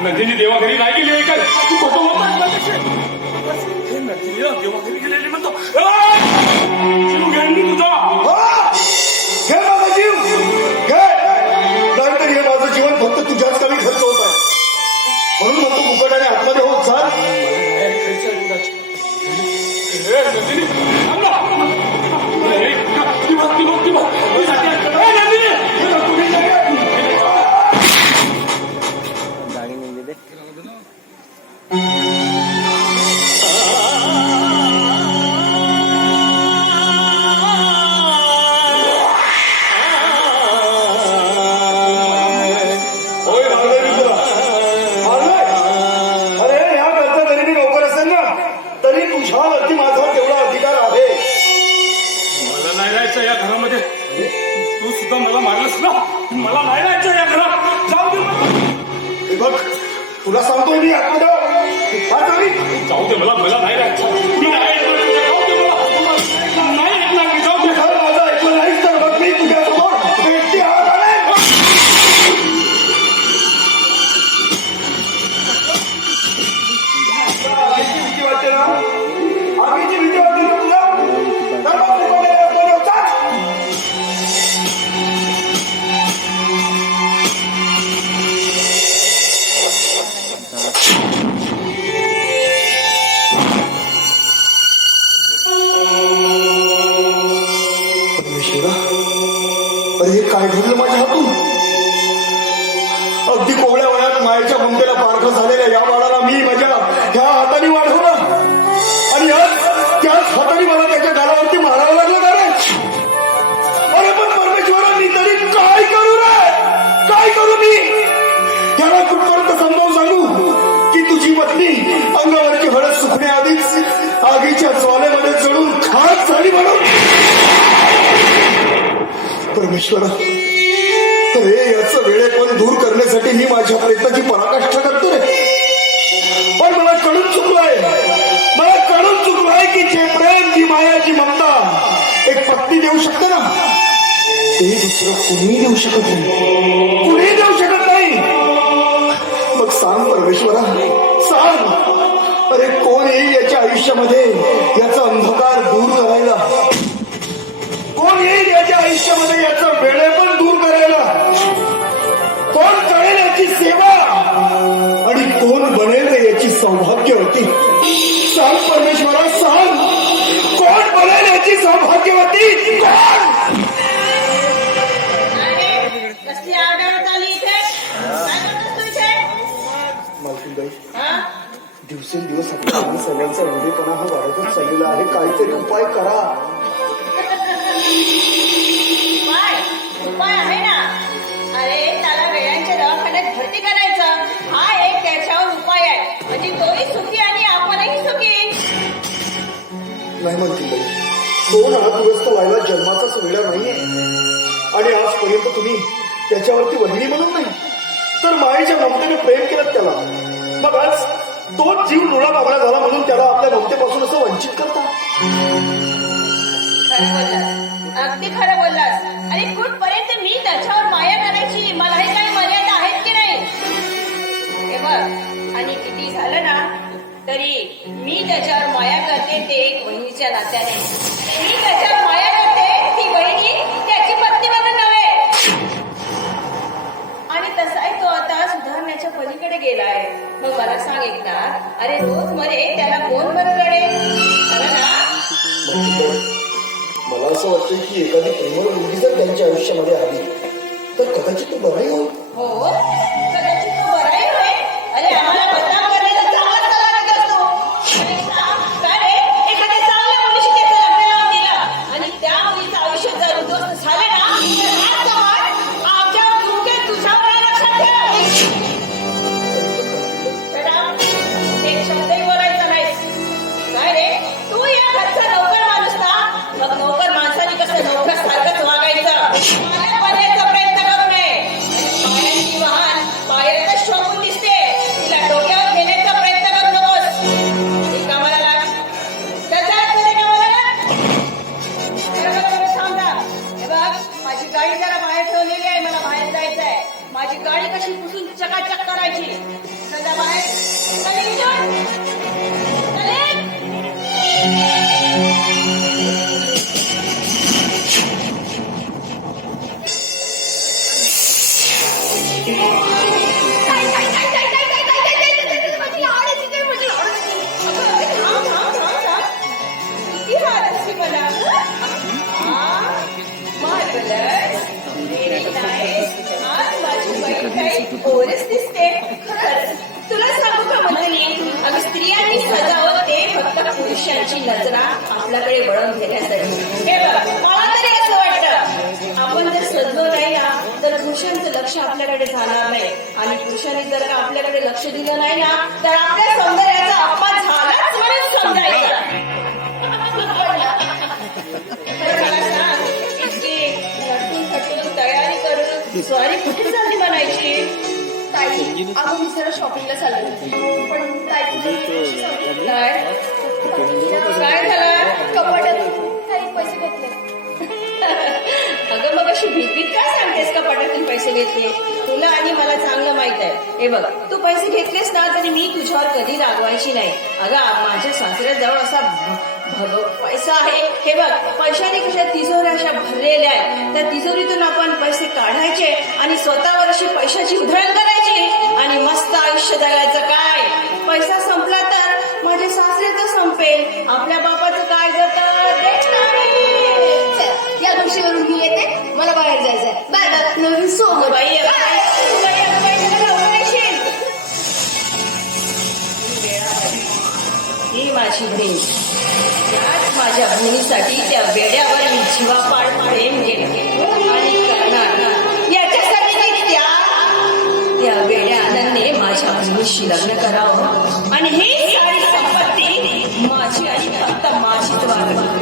नंदिनी देवाघरी नाही गेली आहे काय मला नाही राहायचं या घरात. जाऊ दे. मला. हे बघ तुला सांगतोय मी आत्मदेव हा चावी जाऊ दे मला मला नाही राहायचं. परमेश्वरा दुसरं कुणी देऊ शकत नाही. कुणी देऊ शकत नाही. मग सांग परमेश्वरा सांग. अरे कोण येईल याच्या आयुष्यामध्ये? याचा अंधकार दूर करायला. कोण येईल याच्या आयुष्यामध्ये? याचा वेळेपण दूर करायला. कोण करेल याची सेवा? आणि कोण बनेल याची सौभाग्य होती? सांग परमेश्वरा सांग. कोण बनेल याची सौभाग्यवती कोण? हा? दिवसेंदिवस आपल्या सगळ्यांचा वेगळेपणा हा वाढतच चाललेला आहे. काहीतरी उपाय करा. उपाय? उपाय आहे ना? अरे त्याला वेळांच्या दवाखान्यात भरती करायचं. हा एक त्याच्यावर उपाय आहे. म्हणजे तोही सुखी आणि आपणही सुखी. नाही मालकीनबाई तो नागग्रस्त व्हायला जन्माचाच वेळा नाहीये. आणि आजपर्यंत तुम्ही त्याच्यावरती वहिनी म्हणून नाही. तर मायेच्या ममतेने प्रेम केलं त्याला. मग आज तो जीव डोळा बाबळा झाला म्हणून त्याला आपल्या ममतेपासून असं वंचित करता खरं बोललास. अगदी खरं बोललास. आणि कुठपर्यंत मी त्याच्यावर माया करायची मलाही काही मर्यादा आहेत की नाही? हे बघ आणि किती झालं ना तरी मी त्याच्यावर माया करते ते एक बहिणीच्या नात्याने. मी त्याच्यावर माया करते ती बहिणी त्याची पत्नी म्हणून नव्हे. आणि तसाही तो आता सुधारण्याच्या पलीकडे गेलाय मग मला सांग एकनाथ अरे रोज मरे त्याला कोण बरं रडेल मला असं वाटतं की एखादी प्रेमळ मुलगी जर त्यांच्या आयुष्यामध्ये आली तर कदाचित तो बराही होईल हो. पुरुषांची नजरा आपल्याकडे वळून घेण्यासाठी. हे बघ मला तरी असं वाटतं आपण जर सजलो नाही ना तर पुरुषांचं लक्ष आपल्याकडे जाणार नाही. आणि पुरुषांनी जर का आपल्याकडे लक्ष दिलं नाही ना तर आपल्या सौंदर्याचा अपमान झालाच म्हणून समजायचा. तयारी करून स्वारी कुठे चालली म्हणायची? ताई मी जरा शॉपिंगला चालले. होते पण ताई पैसे घेतले? तुला आणि मला चांगलं माहीत आहे. हे बघ तू पैसे घेतलेस ना तरी मी तुझ्यावर कधी रागवायची नाही. अगं माझ्या सासऱ्याजवळ असा पैसा आहे. हे बघ पैशाने कशा तिजोऱ्या अशा भरलेल्या आहेत. त्या तिजोरीतून आपण पैसे काढायचे आणि स्वतःवर अशी पैशाची उधळण करायची. आणि मस्त आयुष्य जगायचं काय? पैसा संपला तर माझे सासरे तर संपेल. आपल्या बापाचं काय जात या गोष्टीवरून मी येते. मला बाहेर जायचंय. Bye bye. नवीन अगं बाई. ही माझी बहीण. याच माझ्या बहिणीसाठी त्या वेड्यावर मी जीवापाड प्रेम केलं आणि करणार याच्यासाठी त्या त्या वेड्या आनंदने माझ्या बहिणीशी लग्न करावं. आणि ही सारी संपत्ती माझी आणि फक्त माझीच व्हावी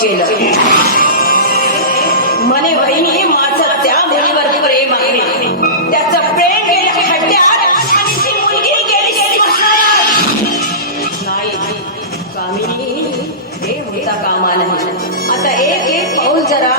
केलं. मने बहिणी माझं त्या मुलीवर प्रेम आहे. त्याचं प्रेम खड्ड्यात आणि ती मुलगी गेली गेली नाही कामिनी हे होता कामा नाही आता एक एक पाऊल जरा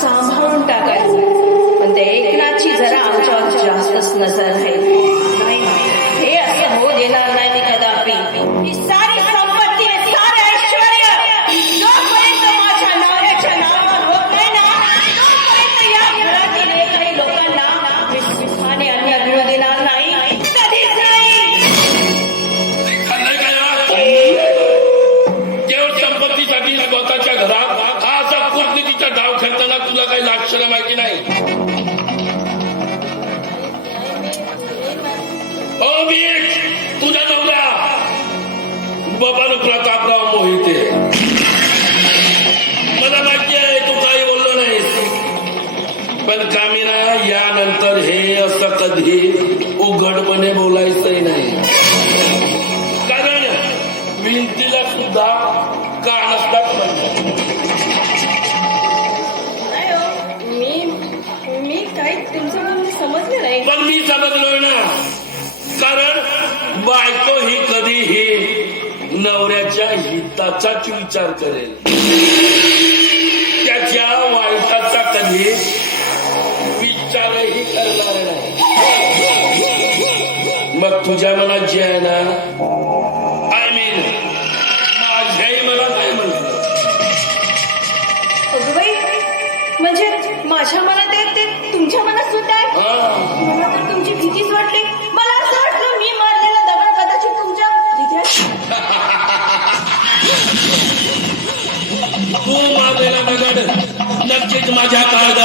सांभाळून टाकायचं. पण त्या एकनाथची जरा आमच्यावर जास्तच नजर पण कामीना यानंतर हे असं कधी उघडपणे बोलायचंही नाही. कारण भिंतीला सुद्धा कान असतात हो, मी मी काही तुमचं म्हणून समजले नाही. पण मी समजलोय ना. कारण बायको ही कधीही नवऱ्याच्या हिताचाच विचार करेल. त्याच्या वाईटाचा कधी तुझ्या मनात जे आहे ना आय मीन माझ्याही मनात आहे म्हणलं अगं बाई म्हणजे माझ्या मनात आहे ते तुमच्या मनात सुद्धा आहे? हा. मला तर तुमची भीतीच वाटली मला असं वाटलं मी मारलेला दगड कदाचित तुमच्या हृदयात तू मारलेला दगड नक्कीच माझ्या काळजाला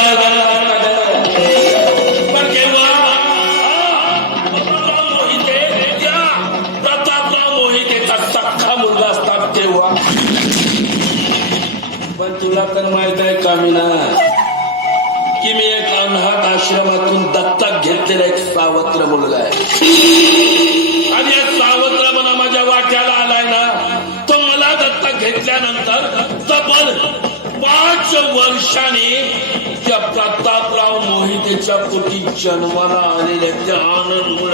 मनुष्याने त्या प्रतापराव मोहितेच्या पोटी जन्माला आलेल्या त्या आनंदमुळ.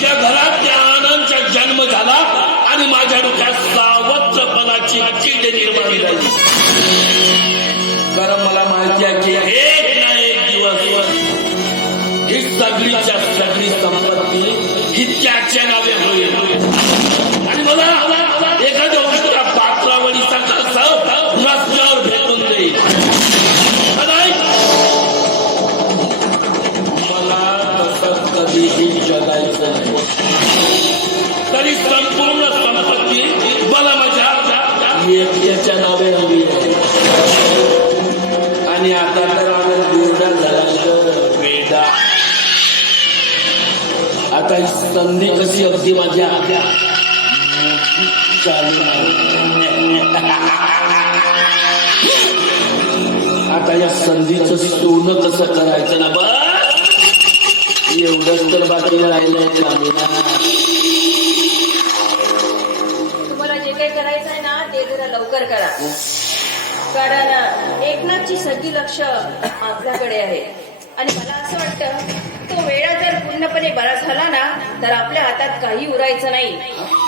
त्या घरात त्या आनंदचा जन्म झाला आणि माझ्या डोक्यात सावत्रपणाची कीड निर्माण झाली. आता वेदा. आता ही संधी कशी अगदी माझ्या? आता या संधीचं सोनं कसं करायचं ना बस एवढंच तर बाकी राहिलंय कामीना तुम्हाला जे काही करायचं आहे ना ते जरा लवकर करा. कारण एकनाथची सगळी लक्ष आपल्याकडे आहे. आणि मला असं वाटतं तो वेळा जर पूर्णपणे बरा झाला ना तर आपल्या हातात काही उरायचं नाही.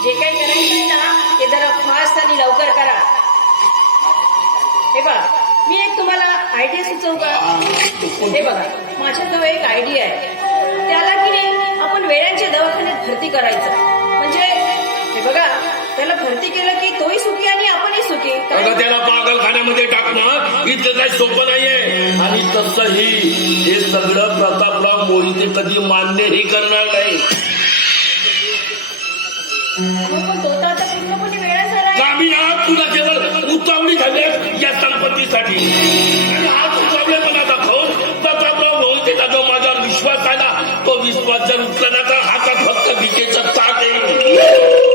जे काही करायचं ना ते जरा फास्ट आणि लवकर करा. हे बघा मी एक तुम्हाला आयडिया सुचवू का? हे बघा माझ्याजवळ एक आयडिया आहे. त्याला की नाही आपण वेळांच्या दवाखान्यात भरती करायचं. म्हणजे हे बघा त्याला भरती केलं की तोही सुखी आणि आपणही सुखी. अगं त्याला पागलखान्यामध्ये टाकणं इतकं काही सोपं नाहीये. आणि तसंही हे सगळं प्रतापराव मोहिते कधी मान्यही करणार नाही. हो, पण तो तर आता पूर्णपणे वेळा झाला आहे. आम्ही आज तुला केवळ उतावळी झाली या संपत्तीसाठी आणि आज उतावळेपणा दाखवून प्रतापराव मोहितेचा जो माझ्यावर विश्वास आहे ना तो विश्वास जर तर हातात फक्त भिकेचं ताट येईल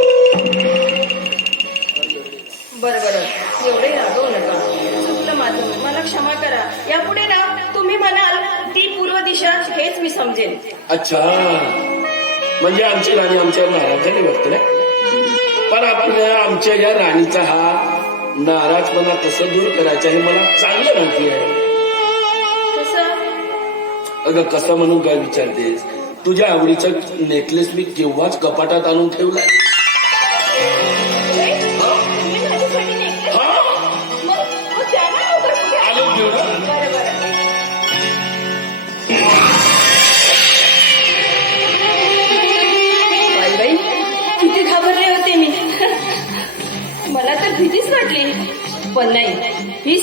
क्षमा करा. यापुढे ना तुम्ही म्हणाल ती पूर्व दिशा हेच मी समजेन. अच्छा. म्हणजे आमची राणी आमच्यावर नाराजाने वाटते ना? पण आपल्या आमच्या या राणीचा हा नाराजपणा कसं दूर करायचा हे मला चांगलं माहिती आहे. अगं कसं म्हणून काय विचारतेस? तुझ्या आवडीचं नेकलेस मी केव्हाच कपाटात आणून ठेवलाय?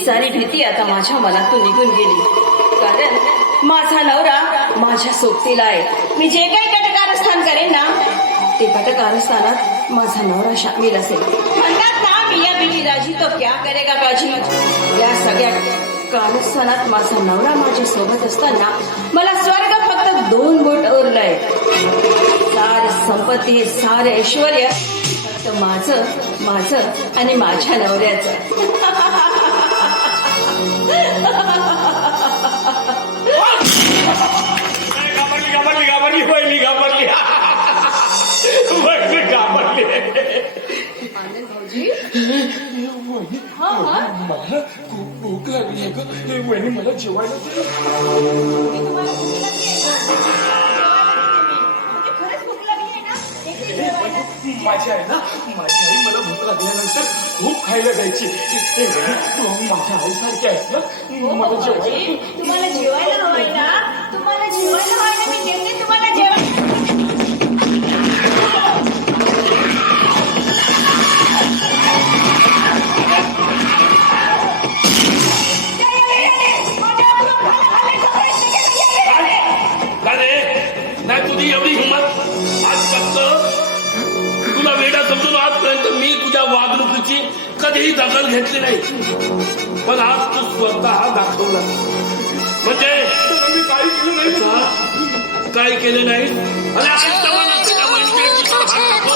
सारी भीती आता माझ्या मनातून निघून गेली. कारण माझा नवरा माझ्या सोबतीला आहे. मी जे काही कटकारस्थान करेन ना ते कटकारस्थानात माझा नवरा शामिल असेल. म्हणतात ना या बेटी राजी तो क्या करेगा काजी या सगळ्या कारस्थानात माझा नवरा माझ्या सोबत असताना मला स्वर्ग फक्त दोन बोट उरलंय. सारे संपत्ती सारे ऐश्वर फक्त माझं माझं आणि माझ्या नवऱ्याचं. मला खूप भूक लागली आहे ग वहिनी मला जेवायला दे. तुम्हाला जेवायला. माझी आहे ना माझी आई मला भूक लागल्यानंतर खूप खायला द्यायची माझ्या आईसारखी आहेस ना मला जेवायला तुम्हाला जेवायला हवंय ना तुम्हाला जेवायला हवंय ना मी देते तुम्हाला जेवायला वागणुकीची कधीही दखल घेतली नाही. पण आज तू स्वतः दाखवला. म्हणजे मी काही केलं नाही? काय केलं नाही आणि आज सवाल असते का वैद्यकीय हात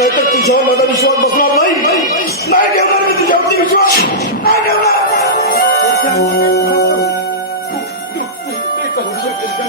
तुझ्यावर माझा विश्वास बसणार नाही. नाही ठेवणार मी तुझ्यावरती विश्वास. नाही ठेवणार धनदौलतीच्या